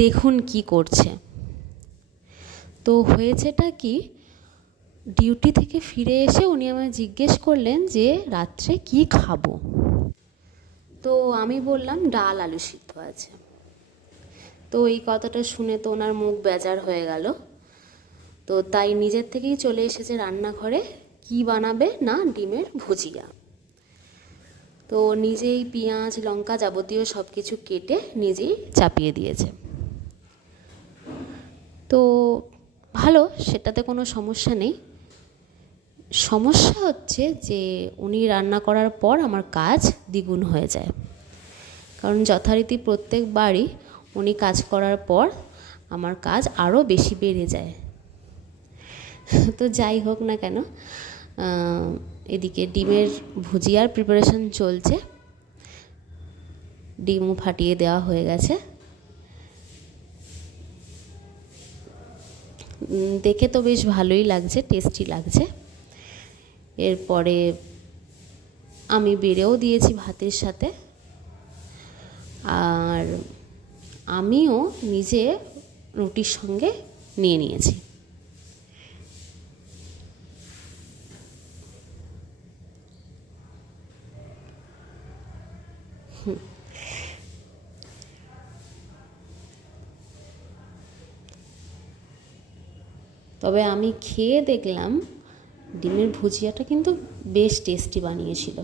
দেখুন কি করছে। তো হয়েছেটা কি, ডিউটি থেকে ফিরে এসে উনি আমায় জিজ্ঞেস করলেন যে রাত্রে কি খাবো। তো আমি বললাম ডাল আলু সিদ্ধ আছে। তো এই কথাটা শুনে তো ওনার মুখ বেজার হয়ে গেল। তো তাই নিজের থেকেই চলে এসেছে রান্নাঘরে, কি বানাবে না ডিমের ভুজিয়া। তো নিজেই পেঁয়াজ লঙ্কা যাবতীয় সব কিছু কেটে নিজেই চাপিয়ে দিয়েছে। তো ভালো, সেটাতে কোনো সমস্যা নেই। সমস্যা হচ্ছে যে উনি রান্না করার পর আমার কাজ দ্বিগুণ হয়ে যায়, কারণ যথারীতি প্রত্যেকবারই উনি কাজ করার পর আমার কাজ আরও বেশি বেড়ে যায়। তো যাই হোক না কেন, এদিকে ডিমের ভুজিয়ার প্রিপারেশন চলছে। ডিমও ফাটিয়ে দেওয়া হয়ে গেছে। দেখে তো বেশ ভালোই লাগছে, টেস্টি লাগছে। এরপরে আমি বেড়েও দিয়েছি ভাতের সাথে, আর আমিও নিজে রুটির সঙ্গে নিয়ে নিয়েছি। তবে আমি খেয়ে দেখলাম ডিমের ভুজিয়াটা কিন্তু বেশ টেস্টি বানিয়েছিল।